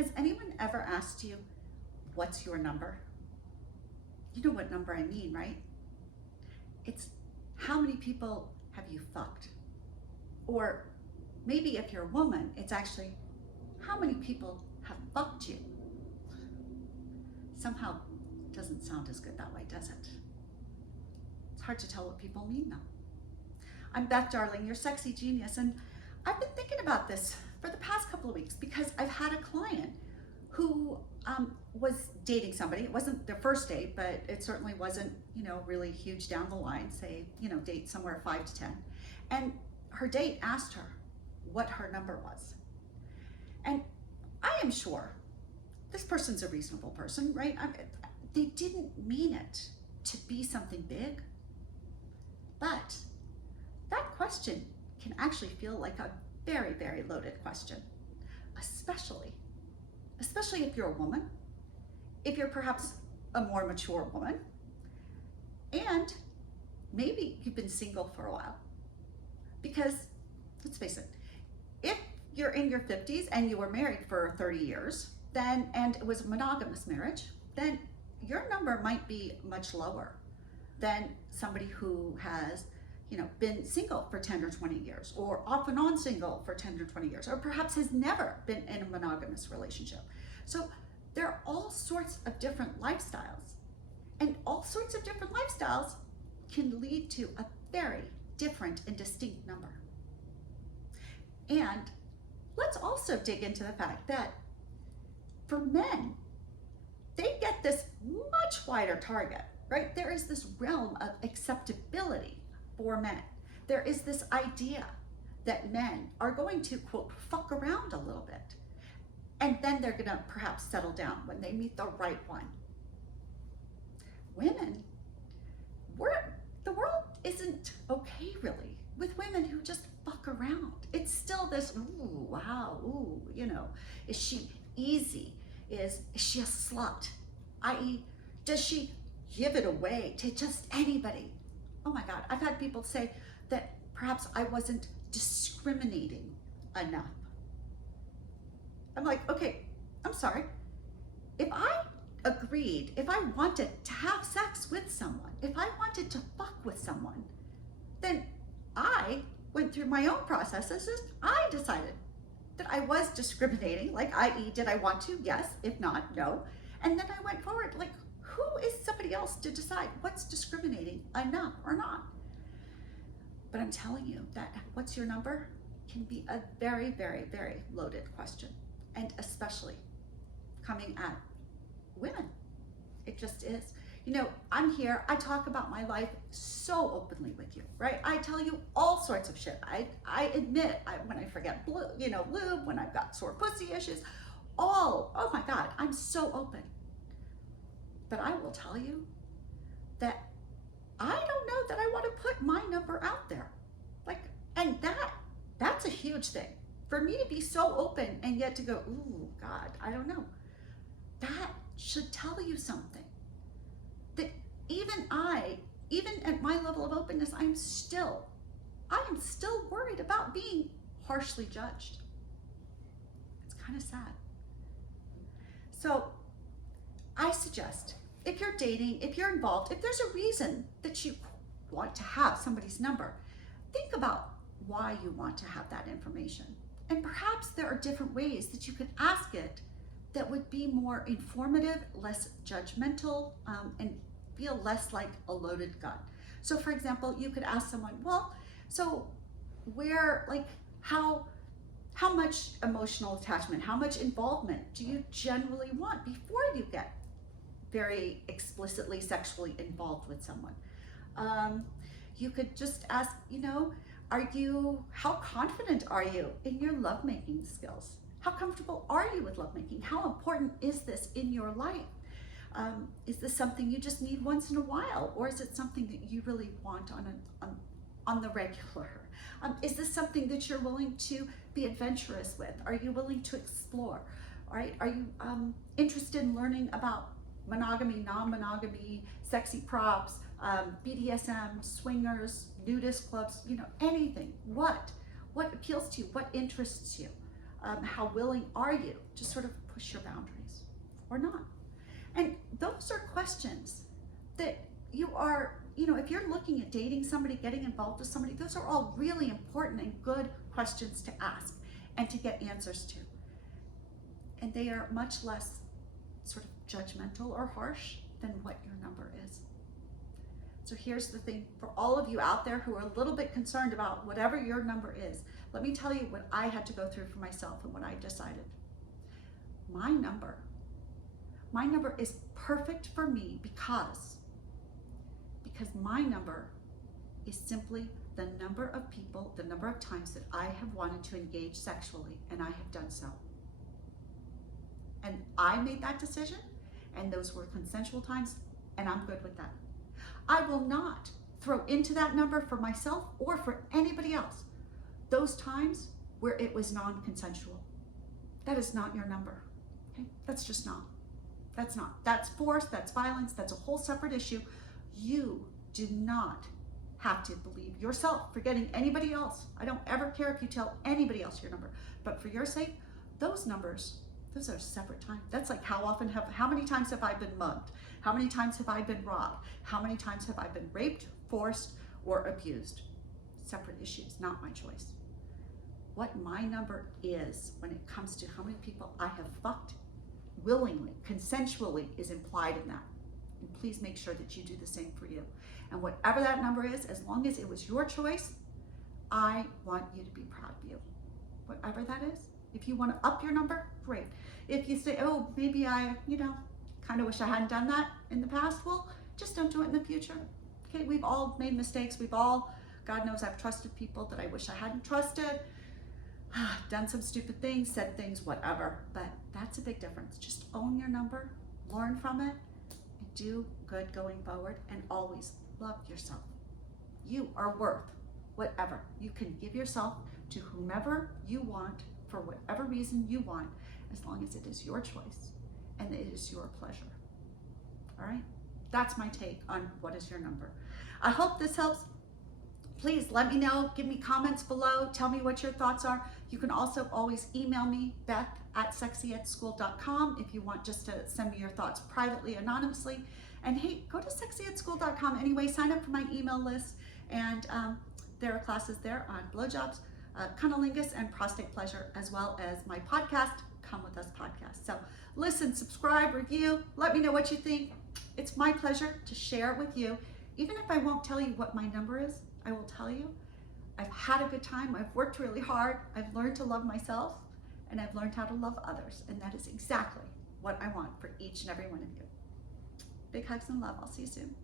Has anyone ever asked you, what's your number? You know what number I mean, right? It's how many people have you fucked? Or maybe if you're a woman, it's actually how many people have fucked you? Somehow it doesn't sound as good that way, does it? It's hard to tell what people mean though. I'm Beth Darling, your sexy genius, and I've been thinking about this for the past couple of weeks because I've had a client who was dating somebody. It wasn't their first date, but it certainly wasn't, really huge down the line, say, date somewhere 5 to 10. And her date asked her what her number was. And I am sure this person's a reasonable person, right? They didn't mean it to be something big, but that question can actually feel like a very, very loaded question, especially if you're a woman, if you're perhaps a more mature woman, and maybe you've been single for a while. Because let's face it, if you're in your 50s and you were married for 30 years, and it was a monogamous marriage, then your number might be much lower than somebody who has been single for 10 or 20 years, or off and on single for 10 or 20 years, or perhaps has never been in a monogamous relationship. So there are all sorts of different lifestyles, and all sorts of different lifestyles can lead to a very different and distinct number. And let's also dig into the fact that for men, they get this much wider target, right? There is this realm of acceptability for men. There is this idea that men are going to, quote, fuck around a little bit, and then they're gonna perhaps settle down when they meet the right one. Women, the world isn't okay really with women who just fuck around. It's still this, ooh, wow, ooh, is she easy? Is she a slut? I.e., does she give it away to just anybody? Oh my God, I've had people say that perhaps I wasn't discriminating enough. I'm like, okay, I'm sorry. If I agreed, if I wanted to have sex with someone, if I wanted to fuck with someone, then I went through my own processes. I decided that I was discriminating, like, i.e., did I want to? Yes. If not, no. And then I went forward, like, who is somebody else to decide what's discriminating enough or not? But I'm telling you that what's your number can be a very, very, very loaded question, and especially coming at women. It just is. I'm here, I talk about my life so openly with you, right? I tell you all sorts of shit. I admit when I forget lube, when I've got sore pussy issues, oh my God, I'm so open. But I will tell you that I don't know that I want to put my number out there. And that's a huge thing. For me to be so open and yet to go, ooh, God, I don't know. That should tell you something. That even at my level of openness, I am still worried about being harshly judged. It's kind of sad. So I suggest, if you're dating, if you're involved, if there's a reason that you want to have somebody's number, think about why you want to have that information. And perhaps there are different ways that you could ask it that would be more informative, less judgmental, and feel less like a loaded gun. So for example, you could ask someone, well, so how much emotional attachment, how much involvement do you generally want before you get very explicitly sexually involved with someone? You could just ask, how confident are you in your lovemaking skills? How comfortable are you with lovemaking? How important is this in your life? Is this something you just need once in a while, or is it something that you really want on the regular? Is this something that you're willing to be adventurous with? Are you willing to explore? Right? Are you interested in learning about monogamy, non-monogamy, sexy props, BDSM, swingers, nudist clubs, anything? What appeals to you? What interests you? How willing are you to sort of push your boundaries or not? And those are questions that you are, if you're looking at dating somebody, getting involved with somebody, those are all really important and good questions to ask and to get answers to. And they are much less sort of judgmental or harsh than what your number is. So here's the thing for all of you out there who are a little bit concerned about whatever your number is. Let me tell you what I had to go through for myself and what I decided. My number is perfect for me because my number is simply the number of people, the number of times that I have wanted to engage sexually, and I have done so. And I made that decision, and those were consensual times, and I'm good with that. I will not throw into that number for myself or for anybody else those times where it was non-consensual. That is not your number, okay? That's just not. That's not. That's force, that's violence, that's a whole separate issue. You do not have to believe yourself, forgetting anybody else. I don't ever care if you tell anybody else your number, but for your sake, those numbers, those are separate times. That's like how many times have I been mugged? How many times have I been robbed? How many times have I been raped, forced, or abused? Separate issues, not my choice. What my number is when it comes to how many people I have fucked willingly, consensually is implied in that. And please make sure that you do the same for you. And whatever that number is, as long as it was your choice, I want you to be proud of you. Whatever that is. If you want to up your number, great. If you say, oh, maybe I, kind of wish I hadn't done that in the past, well, just don't do it in the future. Okay, we've all made mistakes. We've all, God knows I've trusted people that I wish I hadn't trusted, done some stupid things, said things, whatever. But that's a big difference. Just own your number, learn from it, and do good going forward, and always love yourself. You are worth whatever. You can give yourself to whomever you want for whatever reason you want, as long as it is your choice and it is your pleasure. All right? That's my take on what is your number. I hope this helps. Please let me know. Give me comments below. Tell me what your thoughts are. You can also always email me, beth@sexiestschool.com, if you want just to send me your thoughts privately, anonymously. And hey, go to sexiestschool.com anyway. Sign up for my email list. And there are classes there on blowjobs, cunnilingus, and prostate pleasure, as well as my podcast, Come With Us podcast. So listen, subscribe, review, let me know what you think. It's my pleasure to share it with you. Even if I won't tell you what my number is, I will tell you I've had a good time. I've worked really hard. I've learned to love myself, and I've learned how to love others. And that is exactly what I want for each and every one of you. Big hugs and love. I'll see you soon.